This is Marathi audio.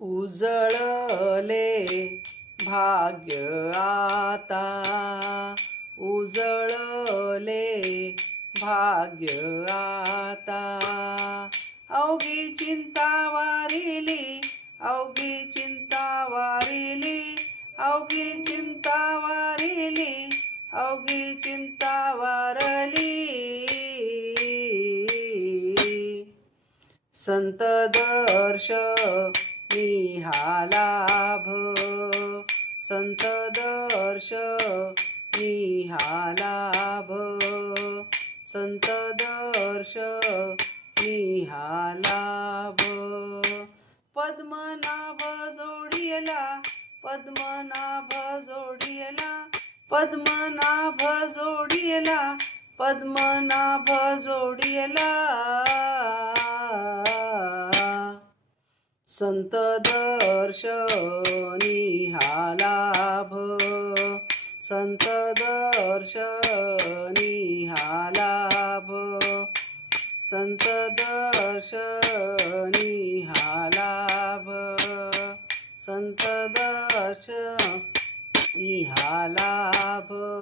उजळले भाग्य आता, उजळले भाग्य आता. अवघी चिंता वारिली, अवघी चिंता वारिली, अवघी चिंता वारिली, अवघी चिंता वारली. संत दर्शनी हा लाभ, संत दर्शनी हा लाभ, संत दर्शनी हा लाभ. पद्मनाभ जोडियला, पद्मनाभ जोडियला, पद्मनाभ जोडियला, पद्मनाभ जोडियला. संत दर्शनी हा लाभ, संत दर्शनी हा लाभ, संत दर्शनी हा लाभ, संत दर्शनी हा लाभ.